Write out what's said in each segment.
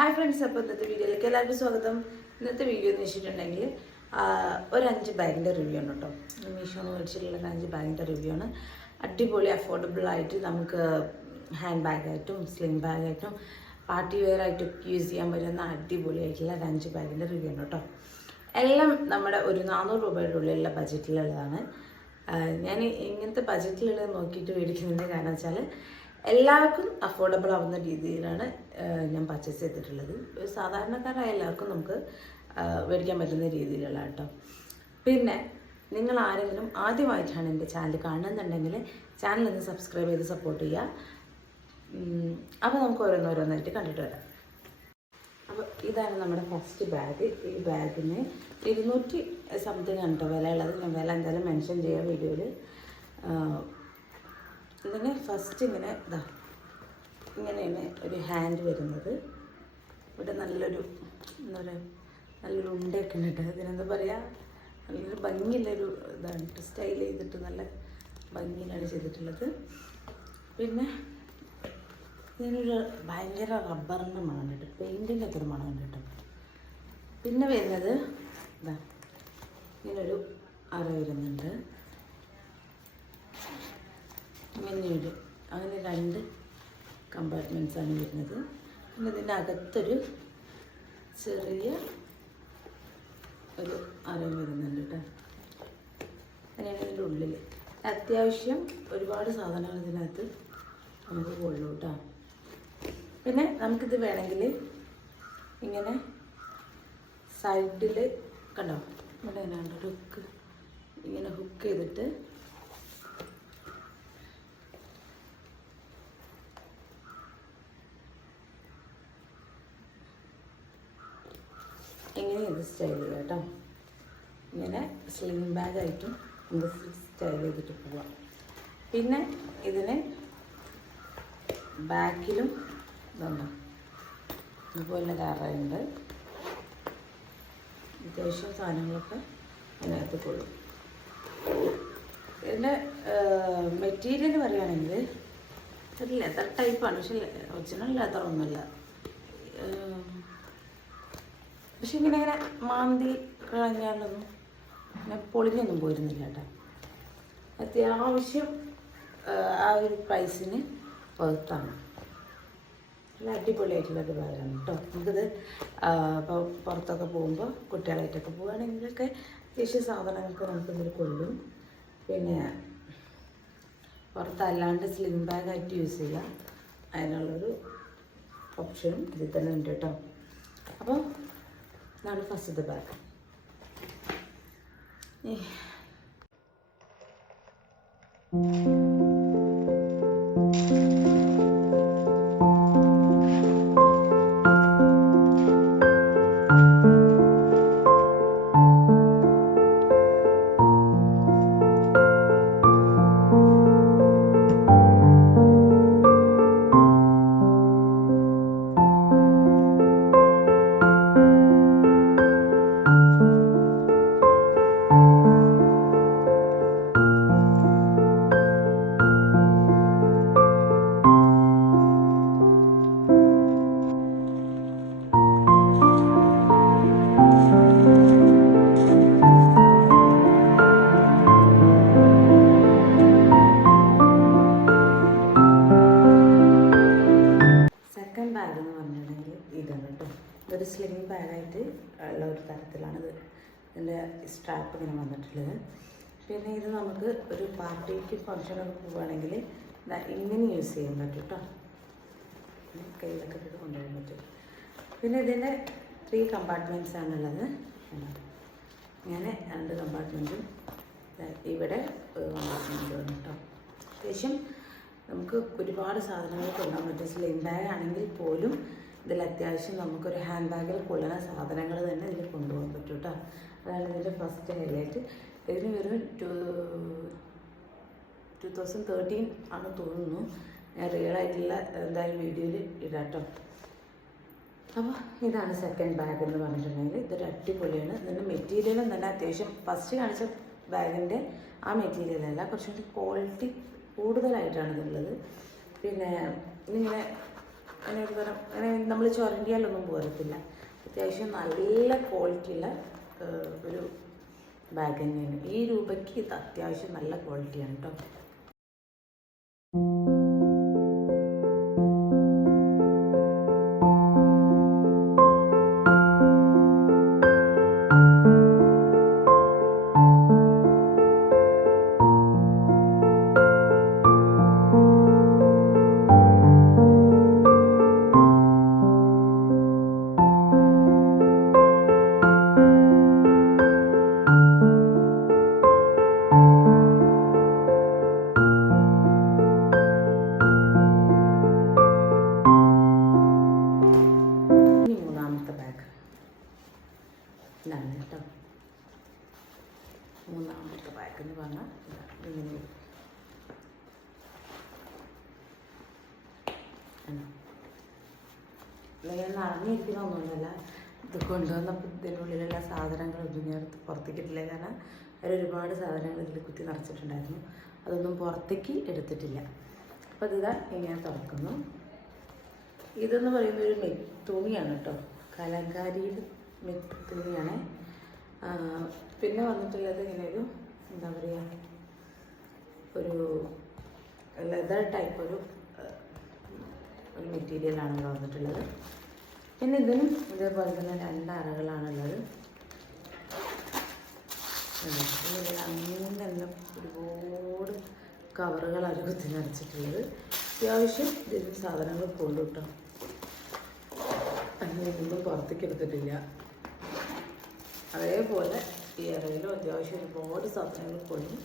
Hi friends, അപ്പോൾ ഇന്നത്തെ വീഡിയോയിലേക്ക് എല്ലാവർക്കും സ്വാഗതം. ഇന്നത്തെ വീഡിയോ എന്ന് വെച്ചിട്ടുണ്ടെങ്കിൽ ഒരു 5 ബാഗിൻ്റെ റിവ്യൂ ആണ് കേട്ടോ. മീഷോന്ന് മേടിച്ചിട്ടുള്ള 5 ബാഗിൻ്റെ റിവ്യൂ ആണ്. അടിപൊളി അഫോർഡബിൾ ആയിട്ട് നമുക്ക് ഹാൻഡ് ബാഗായിട്ടും സ്ലിംഗ് ബാഗായിട്ടും പാർട്ടി വെയർ ആയിട്ടും യൂസ് ചെയ്യാൻ പറ്റുന്ന അടിപൊളിയായിട്ടുള്ള 5 ബാഗിൻ്റെ റിവ്യൂ ആണ് കേട്ടോ. എല്ലാം നമ്മുടെ ഒരു 400 രൂപയുടെ ഉള്ളിലുള്ള ബഡ്ജറ്റിലുള്ളതാണ്. ഞാൻ ഇങ്ങനത്തെ ബഡ്ജറ്റിലുള്ളത് നോക്കിയിട്ട് മേടിക്കുന്നതിൻ്റെ കാരണം വെച്ചാൽ എല്ലാവർക്കും അഫോർഡബിൾ ആവുന്ന രീതിയിലാണ് ഞാൻ പർച്ചേസ് ചെയ്തിട്ടുള്ളത്. ഒരു സാധാരണക്കാരായ എല്ലാവർക്കും നമുക്ക് മേടിക്കാൻ പറ്റുന്ന രീതിയിലുള്ള കേട്ടോ. പിന്നെ നിങ്ങൾ ആരെങ്കിലും ആദ്യമായിട്ടാണ് എൻ്റെ ചാനൽ കാണുന്നുണ്ടെങ്കിൽ ചാനൽ ഒന്ന് സബ്സ്ക്രൈബ് ചെയ്ത് സപ്പോർട്ട് ചെയ്യുക. അപ്പോൾ നമുക്ക് ഓരോന്നോരോന്നായിട്ട് കണ്ടിട്ട് വരാം. അപ്പോൾ ഇതാണ് നമ്മുടെ ഫസ്റ്റ് ബാഗ്. ഈ ബാഗിന് 200 സംതിങ് ആണ് കേട്ടോ വില ഉള്ളത്. ഞാൻ വില എന്തായാലും മെൻഷൻ ചെയ്യാം വീഡിയോയിൽ. ഇതിന് ഫസ്റ്റ് ഇങ്ങനെ ഇങ്ങനെയാണ് ഒരു ഹാൻഡ് വരുന്നത്. ഇവിടെ നല്ലൊരു എന്താ പറയുക, നല്ലൊരു ഉണ്ടയൊക്കെ ഉണ്ട്. ഇതിനെന്താ പറയുക, നല്ലൊരു ഭംഗിയുള്ളൊരു ഇതാണ്, സ്റ്റൈൽ ചെയ്തിട്ട് നല്ല ഭംഗിയിലാണ് ചെയ്തിട്ടുള്ളത്. പിന്നെ ഇതിനൊരു ഭയങ്കര റബ്ബറിൻ്റെ മണമുണ്ട് കേട്ടോ, പെയിൻറ്റിൻ്റെ ഒക്കെ ഒരു മണമുണ്ട് കേട്ടോ. പിന്നെ വരുന്നത് ഇങ്ങനൊരു അറ വരുന്നുണ്ട്, ഇങ്ങനെയൊരു അങ്ങനെ 2 കമ്പാർട്ട്മെൻറ്റ്സാണ് വരുന്നത്. പിന്നെ ഇതിൻ്റെ അകത്തൊരു ചെറിയ ഒരു അറയും വരുന്നുണ്ട് കേട്ടോ. അങ്ങനെയാണ് ഇതിൻ്റെ ഉള്ളിൽ അത്യാവശ്യം ഒരുപാട് സാധനങ്ങൾ ഇതിനകത്ത് നമുക്ക് കൊള്ളൂ കേട്ടോ. പിന്നെ നമുക്കിത് വേണമെങ്കിൽ ഇങ്ങനെ സൈഡിൽ കണ്ടോ, ഇവിടെ ഇങ്ങനെ ഹുക്ക്, ഇങ്ങനെ ഹുക്ക് ചെയ്തിട്ട് ഇങ്ങനെ ഇത് സ്റ്റൈൽ ചെയ്യുക കേട്ടോ. ഇങ്ങനെ സ്ലിംഗ് ബാഗായിട്ടും ഇത് സ്റ്റൈൽ ചെയ്തിട്ട് പോവാം. പിന്നെ ഇതിന് ബാക്കിലും ഇതുണ്ടോ ഇതുപോലെ കറയുണ്ട്. അത്യാവശ്യം സാധനങ്ങളൊക്കെ അതിനകത്ത് കൊള്ളും. ഇതിൻ്റെ മെറ്റീരിയൽ പറയുകയാണെങ്കിൽ ഒരു ലെതർ ടൈപ്പാണ്, പക്ഷെ ഒറിജിനൽ ലെതർ ഒന്നുമല്ല. പക്ഷെ ഇങ്ങനെ മാന്തി കളഞ്ഞാലൊന്നും പിന്നെ പൊളിഞ്ഞൊന്നും പോയിരുന്നില്ല കേട്ടോ. അത്യാവശ്യം ആ ഒരു പ്രൈസിന് പുറത്താണ്. നല്ല അടിപൊളിയായിട്ടുള്ളൊരു ബാഗാണ് കേട്ടോ. നമുക്കിത് ഇപ്പോൾ പുറത്തൊക്കെ പോകുമ്പോൾ കുട്ടികളായിട്ടൊക്കെ പോവുകയാണെങ്കിലൊക്കെ അത്യാവശ്യം സാധനങ്ങൾക്ക് നമുക്കിതിൽ കൊള്ളും. പിന്നെ പുറത്തല്ലാണ്ട് സ്ലിംഗ് ബാഗായിട്ട് യൂസ് ചെയ്യാം, അതിനുള്ളൊരു ഓപ്ഷനും ഇതിൽ തന്നെ ഉണ്ട് കേട്ടോ. അപ്പോൾ ഇതാണ് ഫസ്റ്റത്തെ ബാഗ്. ഇതൊരു സ്ലിംഗ് ബാഗായിട്ട് ഉള്ള ഒരു തരത്തിലാണിത്. ഇതിൻ്റെ സ്ട്രാപ്പ് ഇങ്ങനെ വന്നിട്ടുള്ളത്. പിന്നെ ഇത് നമുക്ക് ഒരു പാർട്ടിക്ക് ഫങ്ഷനൊക്കെ പോവുകയാണെങ്കിൽ ഇങ്ങനെ യൂസ് ചെയ്യാൻ പറ്റും കേട്ടോ. കയ്യിലൊക്കെ ഇട്ട് കൊണ്ടുവരാൻ പറ്റും. പിന്നെ ഇതിൻ്റെ 3 കമ്പാർട്ട്മെൻറ്റ്സ് ആണുള്ളത്. ഇങ്ങനെ 2 കമ്പാർട്ട്മെൻറ്റും ഇവിടെ കമ്പാർട്ട്മെൻറ്റും കേട്ടോ. അത്യാവശ്യം നമുക്ക് ഒരുപാട് സാധനങ്ങൾ കൊണ്ടുപോകാൻ പറ്റും. സ്ലിംഗ് ബാഗ് ആണെങ്കിൽ പോലും ഇതിൽ അത്യാവശ്യം നമുക്കൊരു ഹാൻഡ് ബാഗിൽ കൊള്ളുന്ന സാധനങ്ങൾ തന്നെ ഇതിൽ കൊണ്ടുപോകാൻ പറ്റും കേട്ടോ. അതാണ് ഇതിൻ്റെ ഫസ്റ്റ് ഹൈലൈറ്റ്. ഇതിന് വെറും 2013 ആണ് തോന്നുന്നു. ഞാൻ റിയലായിട്ടുള്ള എന്തായാലും വീഡിയോയിൽ ഇടാം കേട്ടോ. അപ്പോൾ ഇതാണ് സെക്കൻഡ് ബാഗ് എന്ന് പറഞ്ഞിട്ടുണ്ടെങ്കിൽ ഇതൊരു അടിപൊളിയാണ്. ഇതിൻ്റെ മെറ്റീരിയലും തന്നെ അത്യാവശ്യം ഫസ്റ്റ് കാണിച്ച ബാഗിൻ്റെ ആ മെറ്റീരിയലല്ല, കുറച്ചുകൂടി ക്വാളിറ്റി കൂടുതലായിട്ടാണ് ഇതുള്ളത്. പിന്നെ ഇതിങ്ങനെ അങ്ങനെ ഒരു തരം അങ്ങനെ നമ്മൾ ചുരണ്ടിയാലൊന്നും പോരത്തില്ല. അത്യാവശ്യം നല്ല ക്വാളിറ്റിയുള്ള ഒരു ബാഗ് തന്നെയാണ്. ഈ രൂപയ്ക്ക് ഇത് അത്യാവശ്യം നല്ല ക്വാളിറ്റിയാണ് കേട്ടോ. ഇതാണ് കേട്ടോ മൂന്നാമത്തെ ബാഗ് എന്ന് പറഞ്ഞാൽ ഇങ്ങനെ ഇങ്ങനെ നടന്നിരിക്കണമെന്നൊന്നുമല്ല. ഇത് കൊണ്ടുവന്നപ്പോൾ ഇതിനുള്ളിലുള്ള സാധനങ്ങൾ ഒന്നും പുറത്തേക്ക് ഇട്ടില്ല. കാരണം അവരൊരുപാട് സാധനങ്ങൾ ഇതിൽ കുത്തി നിറച്ചിട്ടുണ്ടായിരുന്നു. അതൊന്നും പുറത്തേക്ക് എടുത്തിട്ടില്ല. അപ്പോൾ ഇതാ ഇങ്ങനെ തുറക്കുന്നു. ഇതെന്ന് പറയുന്ന ഒരു തുണിയാണ് കേട്ടോ, കലങ്കാരിയുടെ തുണിയാണ്. പിന്നെ വന്നിട്ടുള്ളത് ഇങ്ങനെ ഒരു എന്താ പറയുക, ഒരു ലെതർ ടൈപ്പ് ഒരു മെറ്റീരിയലാണ് ഇവിടെ വന്നിട്ടുള്ളത്. പിന്നെ ഇതിനും ഇതേപോലെ തന്നെ 2 അറകളാണുള്ളത്. അങ്ങനെല്ലാം ഒരുപാട് കവറുകളാണ് കുത്തി നിറച്ചിട്ടുള്ളത്. അത്യാവശ്യം ഇതിൽ സാധനങ്ങൾ കൊണ്ടുവിട്ടോ, അങ്ങനെയൊന്നും പുറത്തേക്ക് എടുത്തിട്ടില്ല. അതേപോലെ ഈ അറയിലും അത്യാവശ്യം ഒരുപാട് സാധനങ്ങൾ കൊണ്ടു,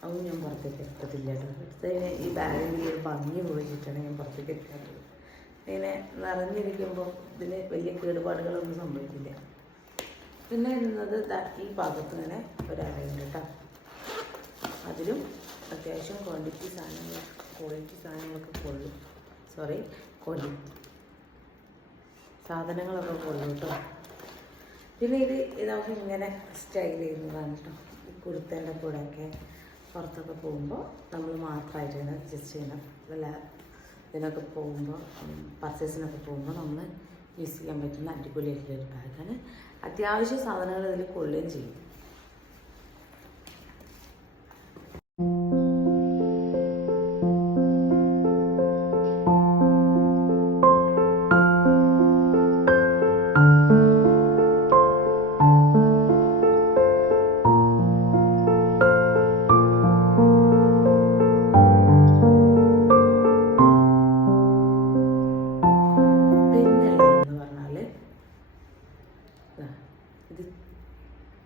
അതൊന്നും ഞാൻ പുറത്തേക്ക് എടുത്തില്ല കേട്ടോ. എടുത്തതിന് ഈ ബാഗിൻ്റെ ഒരു ഭംഗി പോയിട്ടാണ് ഞാൻ പുറത്തേക്ക് എടുക്കാറുള്ളത്. ഇങ്ങനെ നിറഞ്ഞിരിക്കുമ്പോൾ ഇതിന് വലിയ കേടുപാടുകളൊന്നും സംഭവിക്കില്ല. പിന്നെ ഇരുന്നത് ഈ ഭാഗത്ത് ഇങ്ങനെ ഒരറയുണ്ട് കേട്ടോ. അതിലും അത്യാവശ്യം ക്വാളിറ്റി സാധനങ്ങളൊക്കെ കൊള്ളും. സാധനങ്ങളൊക്കെ കൊള്ളും കേട്ടോ. പിന്നെ ഇതൊക്കെ ഇങ്ങനെ സ്റ്റൈൽ ചെയ്യുന്നതാണ് കേട്ടോ. ഈ കുർത്തേൻ്റെ കൂടെയൊക്കെ പുറത്തൊക്കെ പോകുമ്പോൾ നമ്മൾ മാത്രമായിട്ട് ഇങ്ങനെ അഡ്ജസ്റ്റ് ചെയ്യണം. വല്ല ഇതിനൊക്കെ പോകുമ്പോൾ പർച്ചേസിനൊക്കെ പോകുമ്പോൾ നമ്മൾ യൂസ് ചെയ്യാൻ പറ്റുന്ന അടിപൊളിയായിട്ടുള്ളൊരു ബാഗാണ്. അത്യാവശ്യം സാധനങ്ങൾ ഇതിൽ കൊള്ളുകയും ചെയ്യും.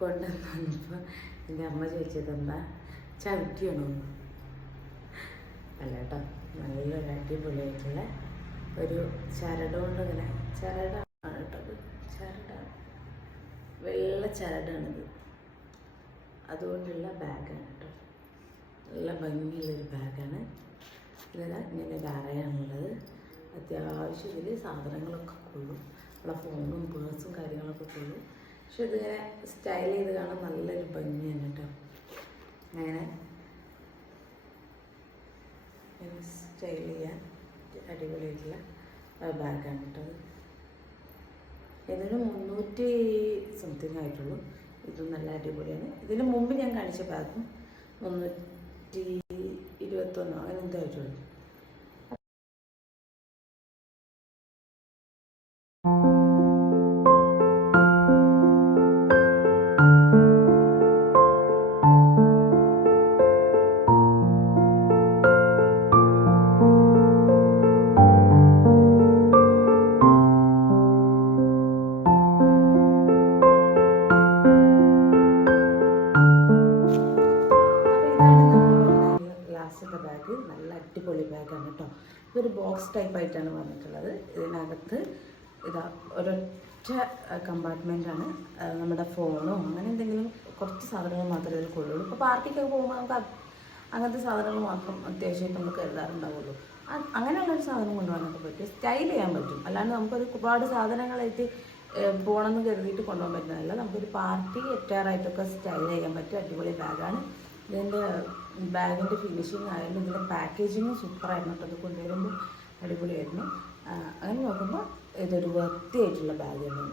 കൊണ്ടുവന്നപ്പോൾ എൻ്റെ അമ്മ ചോദിച്ചത് എന്താ ചവിട്ടിയാണോ? അല്ല കേട്ടോ, നല്ലൊരു അടിപൊളിയായിട്ടുള്ള ഒരു ചരട് കൊണ്ട് ഇങ്ങനെ ചരടാണ് കേട്ടോ. ചരടാണ്, വെള്ള ചരടാണിത്. അതുകൊണ്ടുള്ള ബാഗാണ് കേട്ടോ. നല്ല ഭംഗിയുള്ളൊരു ബാഗാണ്. ഇതാ ഇങ്ങനെ ഒരു അറയാണുള്ളത്. അത്യാവശ്യം ഇതിൽ സാധനങ്ങളൊക്കെ കൊള്ളും. നമ്മളെ ഫോണും പേഴ്സും കാര്യങ്ങളൊക്കെ കൊള്ളും. പക്ഷെ ഇതിങ്ങനെ സ്റ്റൈൽ ചെയ്ത് കാണാൻ നല്ലൊരു ഭംഗിയാണ് കേട്ടോ. അങ്ങനെ സ്റ്റൈൽ ചെയ്യാൻ അടിപൊളിയായിട്ടുള്ള ബാഗാണ് കേട്ടോ. ഇതിന് 300 സംതിങ് ആയിട്ടുള്ളൂ. ഇതും നല്ല അടിപൊളിയാണ്. ഇതിന് മുമ്പ് ഞാൻ കാണിച്ച ബാഗും 321 അങ്ങനെ എന്തോ ആയിട്ടുള്ളൂ. ബാഗ് നല്ല അടിപൊളി ബാഗാണ് കേട്ടോ. ഇതൊരു ബോക്സ് ടൈപ്പ് ആയിട്ടാണ് വന്നിട്ടുള്ളത്. ഇതിനകത്ത് ഇതാ ഒരൊറ്റ കമ്പാർട്ട്മെൻറ്റാണ്. നമ്മുടെ ഫോണോ അങ്ങനെ എന്തെങ്കിലും കുറച്ച് സാധനങ്ങൾ മാത്രമേ ഇതിൽ കൊള്ളുള്ളൂ. ഇപ്പോൾ പാർട്ടിക്കൊക്കെ പോകുമ്പോൾ നമുക്ക് അങ്ങനത്തെ സാധനങ്ങൾ മാത്രം അത്യാവശ്യമായിട്ട് നമുക്ക് കരുതാറുണ്ടാവുള്ളൂ. അങ്ങനെയുള്ളൊരു സാധനം കൊണ്ടുപോകാനൊക്കെ പറ്റും, സ്റ്റൈൽ ചെയ്യാൻ പറ്റും. അല്ലാണ്ട് നമുക്കൊരു ഒരുപാട് സാധനങ്ങളായിട്ട് പോകണമെന്ന് കരുതിയിട്ട് കൊണ്ടുപോകാൻ പറ്റുന്നതല്ല. നമുക്കൊരു പാർട്ടി എറ്റാറായിട്ടൊക്കെ സ്റ്റൈൽ ചെയ്യാൻ പറ്റും. അടിപൊളി ബാഗാണ്. ഇതിൻ്റെ ബാഗിൻ്റെ ഫിനിഷിങ് ആയാലും ഇതിൻ്റെ പാക്കേജിങ് സൂപ്പറായിരുന്നു കേട്ടോ. അത് കൊണ്ടുവരുമ്പോൾ അടിപൊളിയായിരുന്നു. അങ്ങനെ നോക്കുമ്പോൾ ഇതൊരു വൃത്തിയായിട്ടുള്ള ബാഗാണ്.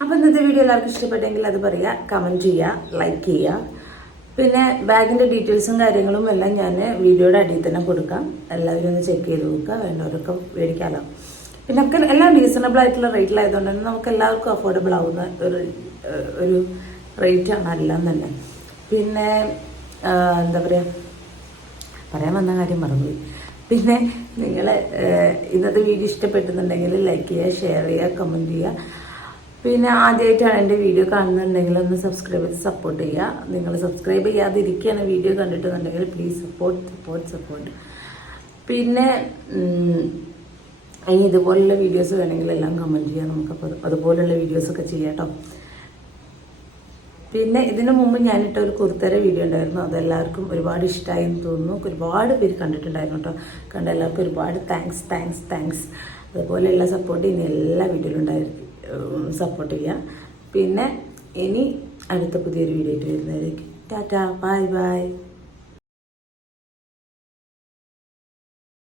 അപ്പോൾ ഇന്നത്തെ വീഡിയോ എല്ലാവർക്കും ഇഷ്ടപ്പെട്ടെങ്കിൽ അത് പറയുക, കമൻറ്റ് ചെയ്യുക, ലൈക്ക് ചെയ്യുക. പിന്നെ ബാഗിൻ്റെ ഡീറ്റെയിൽസും കാര്യങ്ങളും എല്ലാം ഞാൻ വീഡിയോയുടെ അടിയിൽ തന്നെ കൊടുക്കാം. എല്ലാവരും ഒന്ന് ചെക്ക് ചെയ്ത് നോക്കുക, വേണ്ടവരൊക്കെ മേടിക്കാമല്ലോ. പിന്നെ ഒക്കെ എല്ലാം റീസണബിൾ ആയിട്ടുള്ള റേറ്റിലായതുകൊണ്ട് തന്നെ നമുക്ക് എല്ലാവർക്കും അഫോർഡബിൾ ആവുന്ന ഒരു റേറ്റാണ് എല്ലാം തന്നെ. പിന്നെ എന്താ പറയുക, പറയാൻ വന്ന കാര്യം മറന്നുപോയി. പിന്നെ നിങ്ങൾ ഇന്നത്തെ വീഡിയോ ഇഷ്ടപ്പെട്ടുന്നുണ്ടെങ്കിൽ ലൈക്ക് ചെയ്യുക, ഷെയർ ചെയ്യുക, കമൻറ്റ് ചെയ്യുക. പിന്നെ ആദ്യമായിട്ടാണ് എൻ്റെ വീഡിയോ കാണുന്നുണ്ടെങ്കിൽ ഒന്ന് സബ്സ്ക്രൈബ് ചെയ്ത് സപ്പോർട്ട് ചെയ്യുക. നിങ്ങൾ സബ്സ്ക്രൈബ് ചെയ്യാതിരിക്കുകയാണ് വീഡിയോ കണ്ടിട്ടുണ്ടെങ്കിൽ പ്ലീസ് സപ്പോർട്ട്. പിന്നെ ഇനി ഇതുപോലുള്ള വീഡിയോസ് വേണമെങ്കിൽ എല്ലാം കമൻറ്റ് ചെയ്യാം, നമുക്കപ്പോൾ അതുപോലുള്ള വീഡിയോസൊക്കെ ചെയ്യാം കേട്ടോ. പിന്നെ ഇതിനു മുമ്പ് ഞാനിട്ട ഒരു കുർത്തര വീഡിയോ ഉണ്ടായിരുന്നു, അതെല്ലാവർക്കും ഒരുപാട് ഇഷ്ടമായി എന്ന് തോന്നുന്നു. ഒരുപാട് പേര് കണ്ടിട്ടുണ്ടായിരുന്നു കേട്ടോ. കണ്ട എല്ലാവർക്കും ഒരുപാട് താങ്ക്സ്. അതുപോലെയുള്ള സപ്പോർട്ട് ഇനി എല്ലാ വീഡിയോയിലും ഉണ്ടായിരിക്കും, സപ്പോർട്ട് ചെയ്യുക. പിന്നെ ഇനി അടുത്ത പുതിയൊരു വീഡിയോ ആയിട്ട് വരുന്നതായിരിക്കും. ടാറ്റാ, ബൈ.